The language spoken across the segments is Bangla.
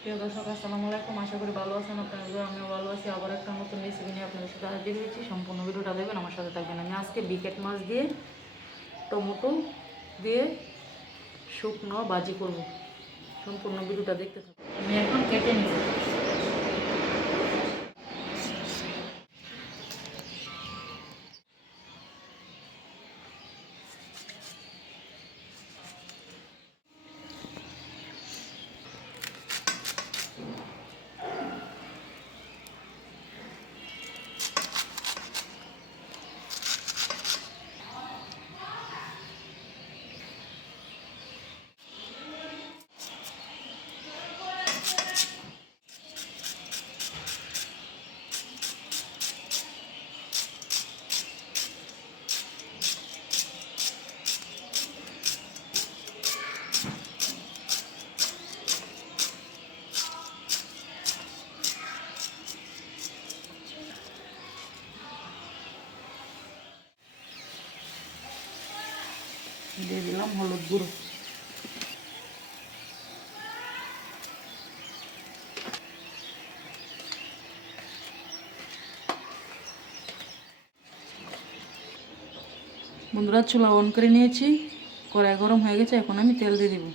প্রিয় দর্শক, আসসালামু আলাইকুম। আশা করি ভালো আছেন আপনারা। আমিও ভালো আছি। আবার একটা নতুন রেসিপি নিয়ে আপনাদের সাথে হাজির হয়েছি। সম্পূর্ণ ভিডিওটা দেখবেন, আমার সাথে থাকবেন। আমি আজকে বিকেট মাছ দিয়ে টমেটো দিয়ে শুকনো ভাজি করব। সম্পূর্ণ ভিডিওটা দেখতে থাকুন। আমি এখন কেটে নিব। দিয়ে দিলাম হলুদ গুঁড়ো। বন্ধুরা, চুলা অন করে নিয়েছি। কড়াই গরম হয়ে গেছে। এখন আমি তেল দিয়ে দিব।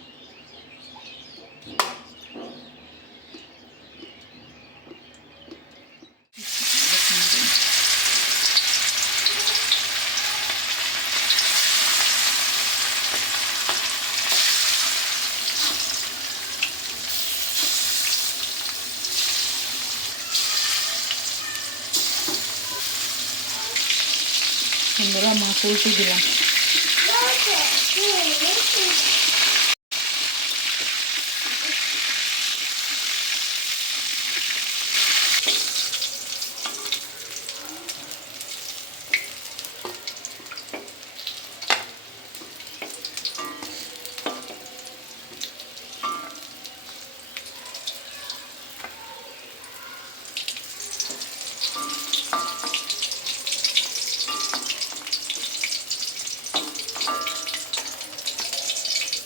বন্ধুরা, মাছ উল্টে দিলাম।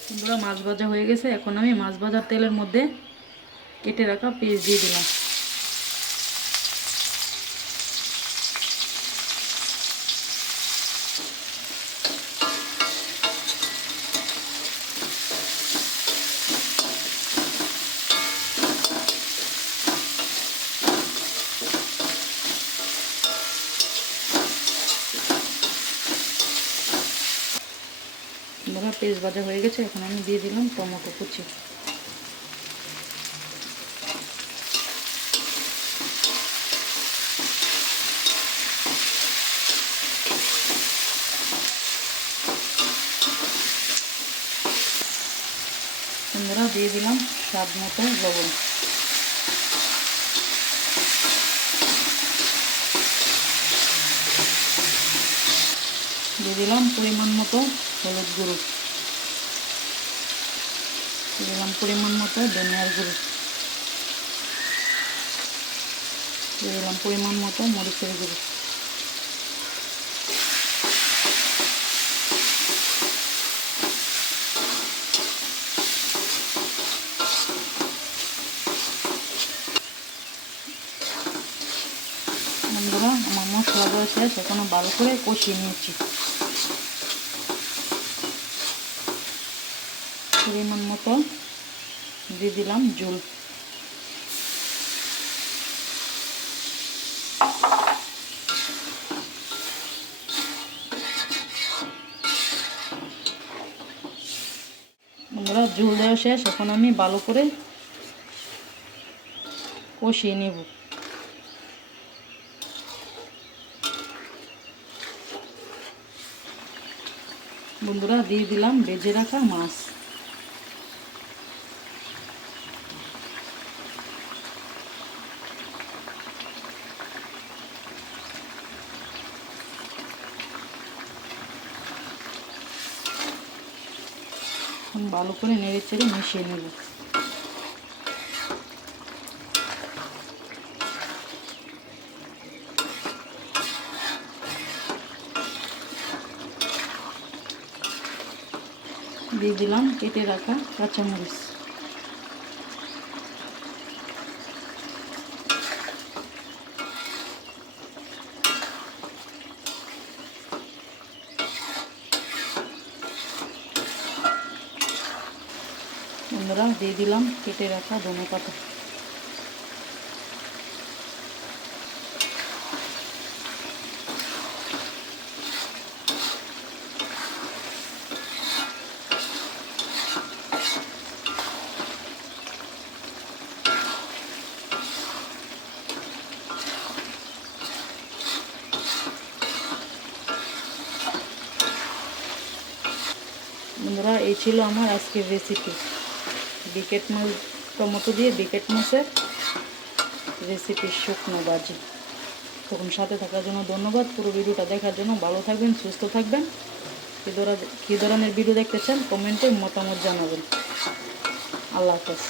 বন্ধুরা, মাছ ভাজা হয়ে গেছে। এখন আমি মাছ ভাজার তেলের মধ্যে কেটে রাখা পেঁয়াজ দিয়ে দিলাম। বন্ধুরা, পেঁয়াজ ভাজা হয়ে গেছে। এখন আমি দিয়ে দিলাম টমেটো কুচি। বন্ধুরা, দিয়ে দিলাম স্বাদ মতো লবণ। দিয়ে দিলাম পরিমাণ মতো হলুদ গুঁড়ো। দিয়ে দিলাম পরিমাণ মতো ধনিয়ার গুঁড়ো। দিয়ে দিলাম পরিমাণ মতো মরিচের গুঁড়ো। বন্ধুরা, আমার মশলা দেওয়া শেষ। এখনো ভালো করে কষিয়ে নিয়েছি। পরিমাণ মতো দিয়ে দিলাম ঝোল। বন্ধুরা, ঝোল দেওয়া শেষ। এখন আমি ভালো করে কষিয়ে নেব। বন্ধুরা, দিয়ে দিলাম ভেজে রাখা মাছ। ভালো করে নেড়ে চেড়ে মিশিয়ে নেব। দিয়ে দিলাম কেটে রাখা কাঁচামরিচ। বন্ধুরা দিয়ে দিলাম কেটে রাখা ধনেপাতা। বন্ধুরা এই ছিল আমার আজকের রেসিপি, বিকেট মাছ টমেটো দিয়ে বিকেট মাছের রেসিপি শুকনো ভাজি। তখন সাথে থাকার জন্য ধন্যবাদ। পুরো ভিডিওটা দেখার জন্য ভালো থাকবেন, সুস্থ থাকবেন। কী ধরনের ভিডিও দেখতে চান কমেন্টে মতামত জানাবেন। আল্লাহ হাফেজ।